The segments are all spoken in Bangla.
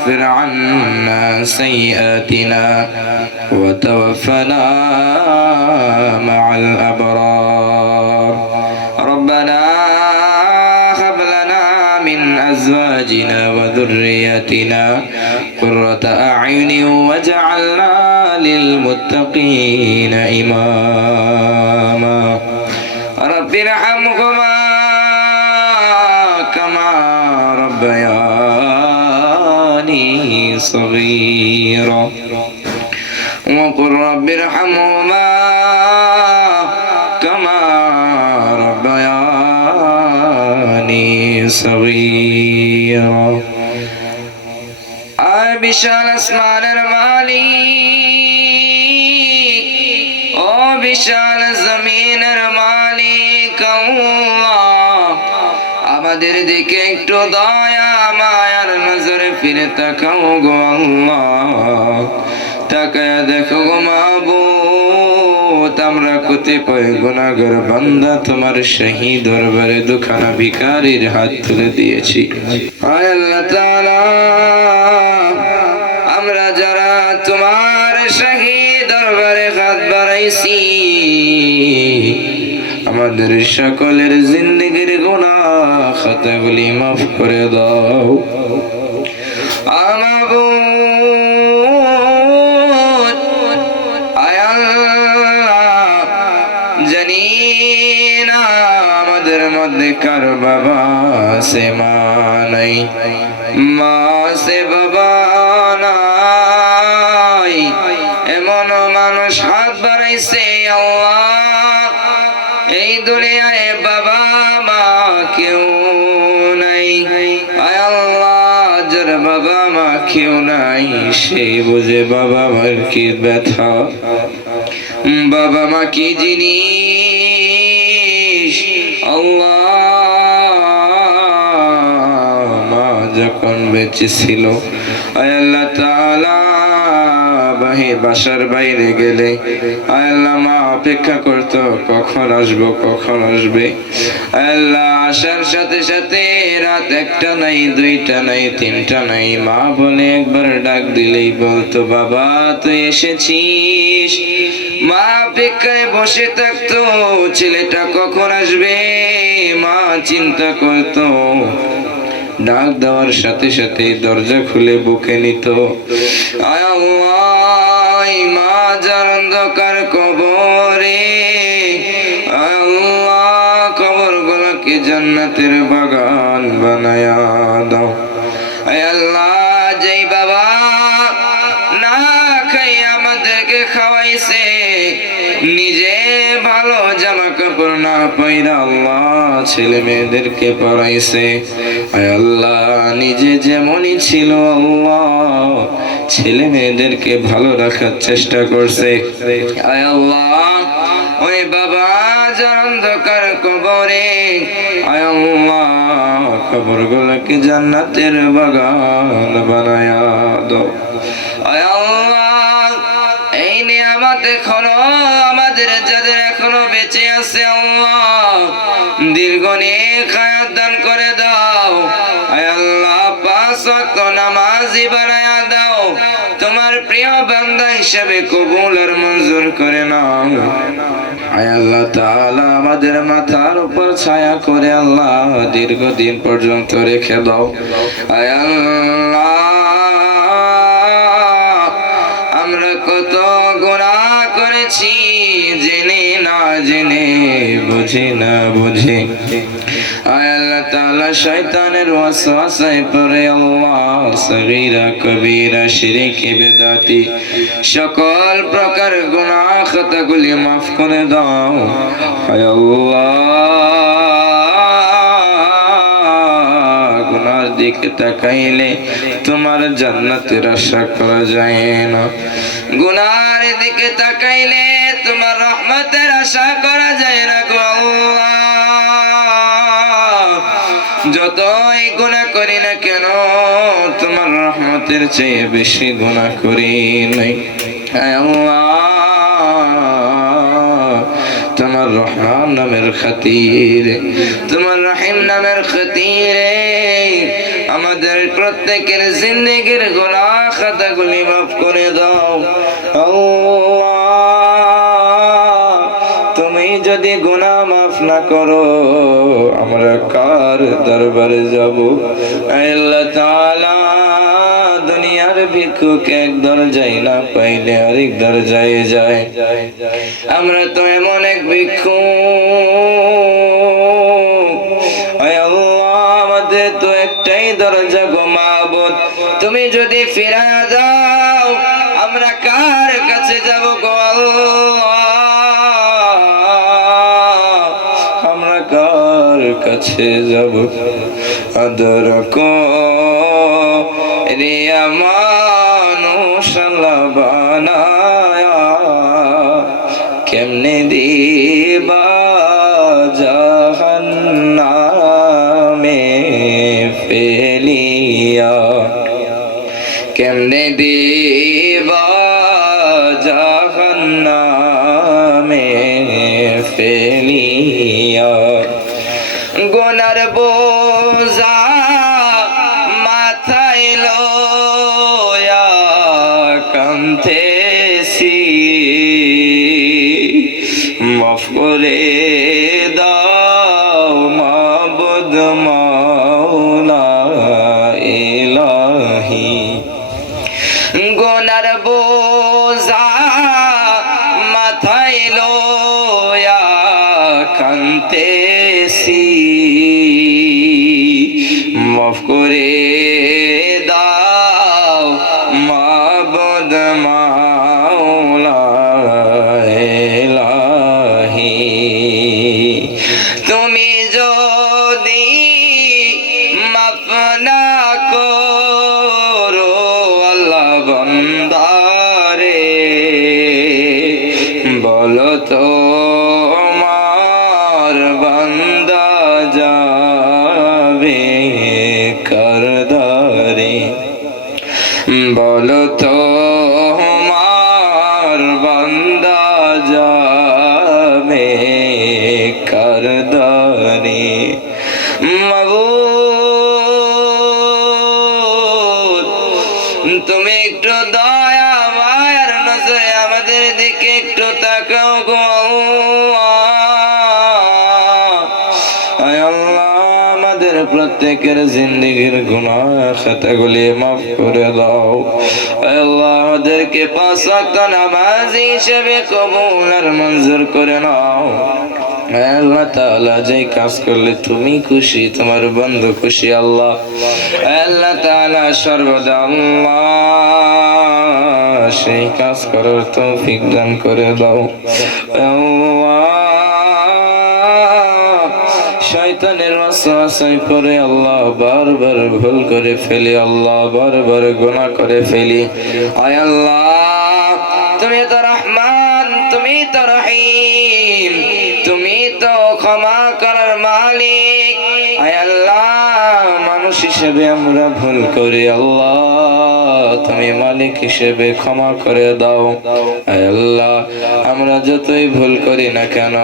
وكفر عنا سيئاتنا وتوفنا مع الأبرار. ربنا هب لنا من أزواجنا وذريتنا قرة أعين واجعلنا للمتقين إماما. رب ارحمهما صغيرا وقل رب ارحمهما كما ربياني صغيرا আর বিশাল আসমানের মালিক ও বিশাল জমিনের মালিক আল্লাহ আমাদের দিকে একটু দয়া, মায়ার নজরে ফিরে তাকাও গো আল্লাহ। তাকায় দেখো গো মাবুত বান্দা, তোমার দরবারে দুখানা হাত তুলে দিয়েছি। আয় আমরা যারা তোমার শাহী দরবারে হাত বাড়াইছি, আমাদের সকলের গুণা খাতাগুলি মাফ করে দাও। জানি না আমাদের মধ্যে কার বাবা, সে মা নাই। মা সে বাবা নাই। এমন মানুষ হাত বাড়াইছে আল্লাহ। এই দুনিয়ায় বাবা কেউ নাই, সে বুঝে বাবা মার কি ব্যথা। বাবা মা কি জিনিস? মা যখন বেঁচে ছিল, আয় আল্লাহ তাআলা বাহি বাসার বাইরে গেলে। আল্লাহ, মা অপেক্ষা করতো, কখন আসব, কখন আসবে? আল্লাহ, আসার সাথে সাথে রাত একটা নাই, দুইটা নাই, তিনটা নাই। মা বলে, একবার ডাক দিলেই বলতো, বাবা, তুই এসেছিস? মা অপেক্ষায় বসে থাকতো, ছেলেটা কখন আসবে? মা চিন্তা করতো। ডাক দেওয়ার সাথে সাথে দরজা খুলে বুকে নিত। আয় এই মা যার অন্ধকার কবরে। আল্লাহ কবর গুলোকে জান্নাতের বাগান বানায়া জামা পড়াইছে। আল্লাহ, নিজে যেমনই ছিল আল্লাহ, ছেলে মেয়েদেরকে ভালো রাখার চেষ্টা করছে। আল্লাহ, ওই বাবা কবরে কবর গুলোকে জান্নাতের বাগান বানায়া এই নিয়ামত এখনও আমাদের যাদের বেঁচে আছে আল্লাহ। দীর্ঘ খায়াত দান করে দাও। আল্লাহ, পাঁচ নামাজি দাও। তোমার প্রিয় বান্দা হিসেবে কবুল আর মঞ্জুর করে নাও। আল্লাহ আমাদের মাথার উপর ছায়া করে আল্লাহ দীর্ঘদিন পর্যন্ত রেখে দাও। আয় জেনে, বুঝে না বুঝে। আয় আল্লাহ তাআলা শয়তানের ওয়াসওয়াসায় পড়ে আল্লাহ, সগীরা, কবীরা, শিরকে বেদাতি সকল প্রকার গুনাহ খাতাগুলি মাফ করে দাও। আয় আল্লাহ। দিকে তাকাইলে তোমার জান্নাতের আশা করা যায় না। গুনার দিকে তাকাইলে তোমার রহমতের আশা করা যায় না গো যতই গুণা করি না কেন, তোমার রহমতের চেয়ে বেশি গুণা করি নাই। তোমার রহমান নামের খাতিরে, তোমার রহিম নামের খাতিরে আমাদের প্রত্যেকের জিন্দগির গোলা খাতাগুলি মাফ করে দাও। তুমি যদি গুনাহ মাফ না করো, আমরা কার দরবারে যাব? আল্লাহ তাআলা, দুনিয়ার ভিক্ষুক এক দরজায় না পাইলে আরেক দরজায় যায়। আমরা তো এমন এক ভিক্ষুক তুমি যদি ফেরা দাও আমরা কার কাছে যাব গো আমরা কার কাছে যাব? আদর কো মানুষ জাহান্নামে ফেলিয়া কান্তেছি। মাফ করে বান্দা যাবে করদারে। বলো তো প্রত্যেকের জিন্দগির গুনাহ খাতাগুলি মাফ করে দাও। আল্লাহ, আমাদেরকে পাঁচ ওয়াক্ত নামাজ হিসেবে কবুল আর মঞ্জুর করে নাও। আল্লাহ সেই কাজ করার ওয়াসওয়াসায় করে আল্লাহ বারবার ভুল করে ফেলি, আল্লাহ বারবার গুনাহ করে ফেলি। আয় আল্লাহ, তুমি তো রহমান, তুমি তো রহিম, তুমি তো ক্ষমা করার মালিক। আয় আল্লাহ, মানুষ হিসেবে আমরা ভুল করি, আল্লাহ। তুমি মালিক হিসেবে ক্ষমা করে দাও। আল্লাহ, আমরা যতই ভুল করি না কেন,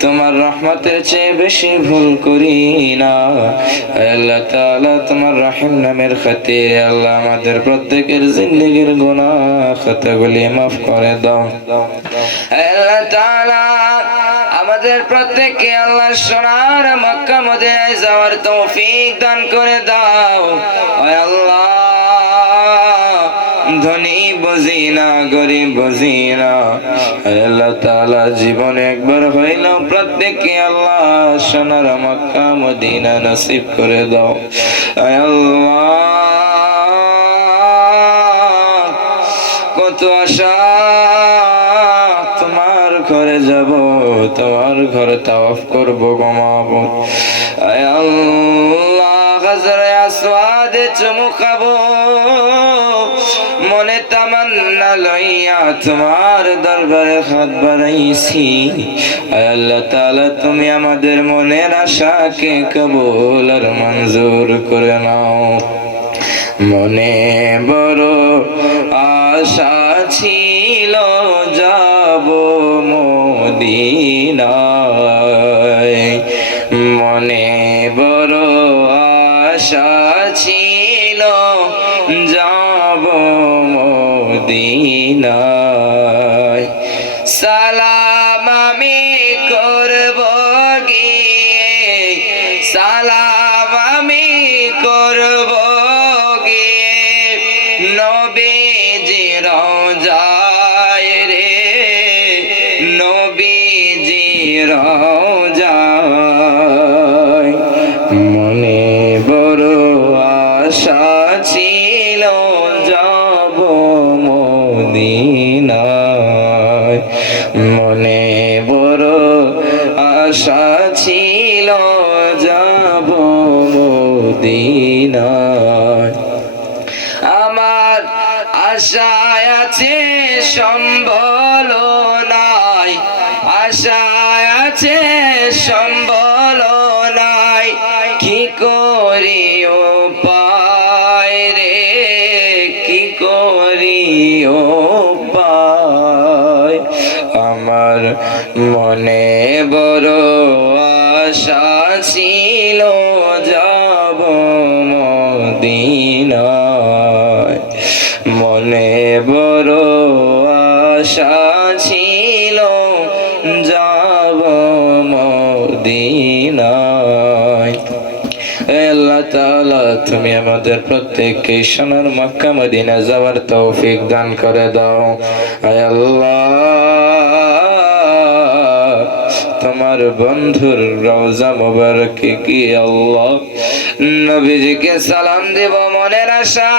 তোমার রহমতের চেয়ে বেশি ভুল করি না। আল্লাহ তাআলা, তোমার নামের আল্লাহ আমাদের প্রত্যেকের খাতাগুলি মাফ করে দাও। আল্লাহ আমাদের প্রত্যেককে আল্লাহ সোনার মক্কা মদিনায় যাওয়ার তৌফিক দান করে দাও। আল্লাহ ধনী বুঝি না গরিব বুঝি না আল্লাহ তাআলা জীবনে একবার হইল প্রত্যেককে আল্লাহ সোনার মক্কা, মদিনা নসিব করে দাও। কত আশা, তোমার ঘরে যাব, তোমার ঘরে তাওয়াফ করব গমাবো আয় আল্লাহ হাজরে আসওয়া হাতে চুমু খাব। লইয়া তোমার দরবারে হাত বাড়াইছি আল্লাহ তাআলা, তুমি আমাদের মনের আশাকে কবুল আর মঞ্জুর করে নাও। মনে বড় আশা ছিল যাব মদিনায়। মনে বড় আশা ছিল যাব মদিনায়। সালাম আমি করব গিয়ে, সালাম আমি করব গিয়ে। নবীজি রোজায় রে, নবীজি রোজায়। মনে বড় আশা ছিল মদিনায় মনে বড় আশা ছিল যাব মদিনায়। আমার আশায় আছে সম্বল কি করি ও পায়। আমার মনে বড় আশা ছিল যাব মদিনায়। মনে বড় আশা তুমি আমাদের প্রত্যেককে সোনার মক্কা মদিনা যাওয়ার তৌফিক দান করে দাও। আল্লাহ। তোমার বন্ধুর রওজা মুবারকে কি আল্লাহ? নবীজিকে সালাম দেব মনের আশা।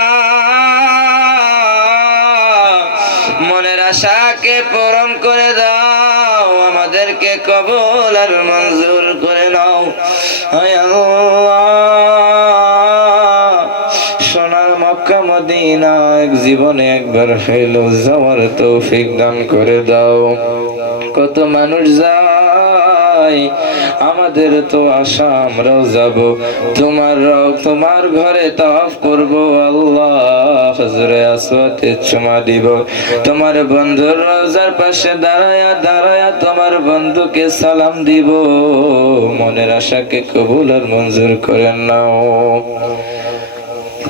মনের আশাকে পূরণ করে দাও। আমাদেরকে কবুল আর মঞ্জুর করে নাও। আল্লাহ। মক্কা, মদিনা, এক জীবনে একবার হইল যাওয়ার তৌফিক দান করে দাও। কত মানুষ যায়, আমাদের তো আশা, আমরাও যাব। তোমার তোমার ঘরে তাওয়াফ করব, আল্লাহ হজরে আসওয়াতে চুমা দিব। তোমার বন্ধুর রোজার পাশে দাঁড়ায়া দাঁড়ায়া তোমার বন্ধুকে সালাম দিব। মনের আশাকে কবুল আর মঞ্জুর করে নাও।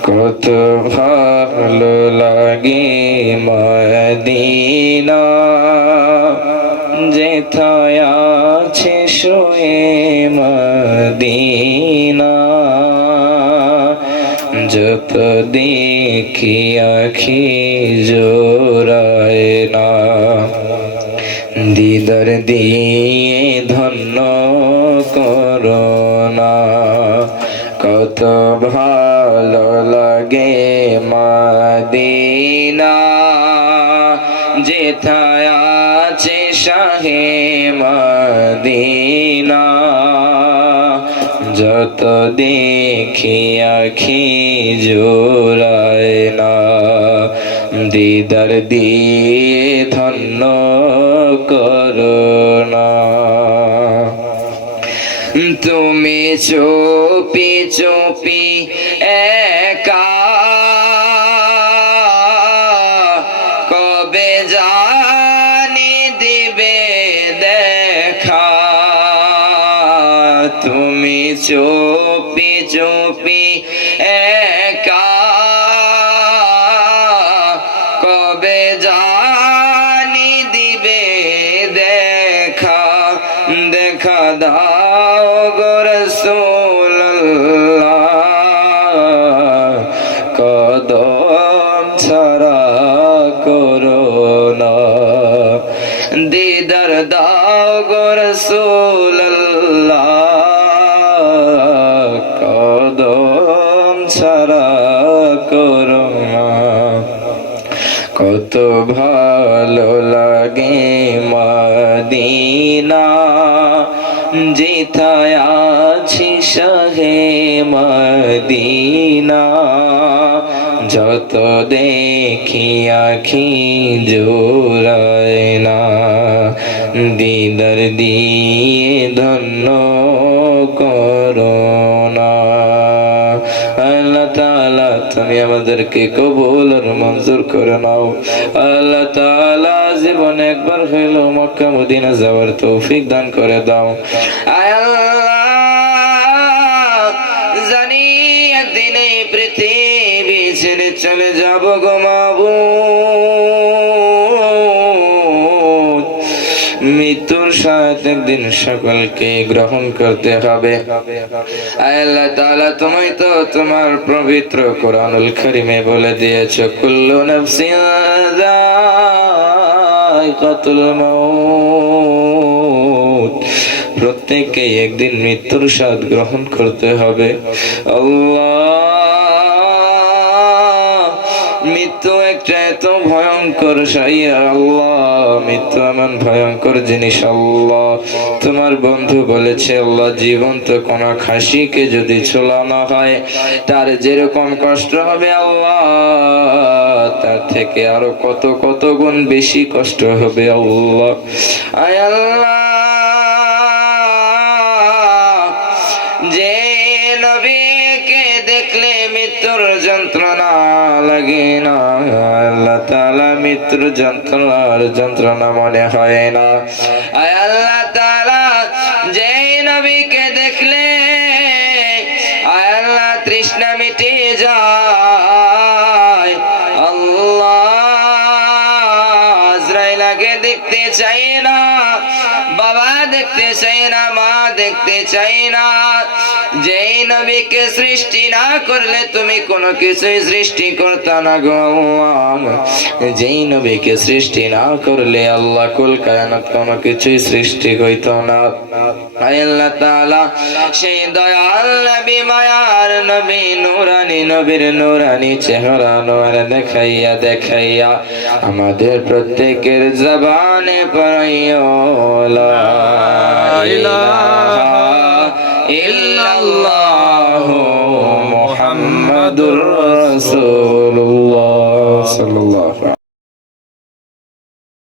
কত ভালো লাগে মদিনা। যেথায় আছে শোয়ে মদিনা। যত দেখি আখি জোড়ায় না। দিদার দিয়ে ধন্য করোনা কত ভালো লাগে মাদিনা যেথায় আছে শাহে মাদিনা যত দেখি আখি জোড়ায় না দিদার দিয়ে ধন্য করোনা তুমি চুপি চুপি চুপি চুপি লাগে মদিনা যেথায় আছি সহে মদিনা যত দেখি আখি জোড়ায় না দিদার দিয়ে ধন্য তুমি আমাদেরকে কবুল আর মঞ্জুর করে নাও। আল্লাহ তাআলা জীবন একবার হইল মক্কা, মদিনা যাওয়ার তৌফিক দান করে দাও। আয় আল্লাহ, জানি একদিন এই পৃথিবী ছেড়ে চলে যাব গো মাবুদ। সাথে একদিন সকলকে গ্রহণ করতে হবে। তুমি তো তোমার পবিত্র কোরআনুল কারীমে বলে দিয়েছ, কুল্লু নাফসিন যায়কাতুল একদিন মৃত্যুর স্বাদ গ্রহণ করতে হবে। মৃত্যু একটা এত ভয়ঙ্কর সাইয়া আল্লাহ, মৃত্যু এমন ভয়ঙ্কর জিনিস আল্লাহ। তোমার বন্ধু বলেছে, আল্লাহ জীবন্ত কোন খাসিকে যদি ছোলানো হয়, তার যেরকম কষ্ট হবে আল্লাহ, তার থেকে আরও কত কত গুণ বেশি কষ্ট হবে আল্লাহ। আয় আল্লাহ মৃত্যুর যন্ত্রণা লাগে না। আল্লাহ তাআলা মৃত্যুর যন্ত্রণার যন্ত্রণা মনে হয় না। আয় আল্লাহ তাআলা যে নবীকে দেখলে, আয় আল্লাহ তৃষ্ণা মিটে যায়। আল্লাহ আজরাইলাকে দেখতে চাই না, বাবা দেখতে চাই না, মা দেখতে চাই না। যেই নবীকে সৃষ্টি না করলে তুমি কোনো কিছুই সৃষ্টি করতা না গো। যেই নবীকে সৃষ্টি না করলে আল্লাহ কুল কায়নাত কোনো কিছুই সৃষ্টি হইতো না আল্লাহ তাআলা, সেই দয়াল নবী, মায়ার নবী, নুরানি নবীর নুরানি চেহারা নোয়ার দেখাইয়া দেখাইয়া আমাদের প্রত্যেকের জবানে পড়াইও ইলাহা الله محمد رسول الله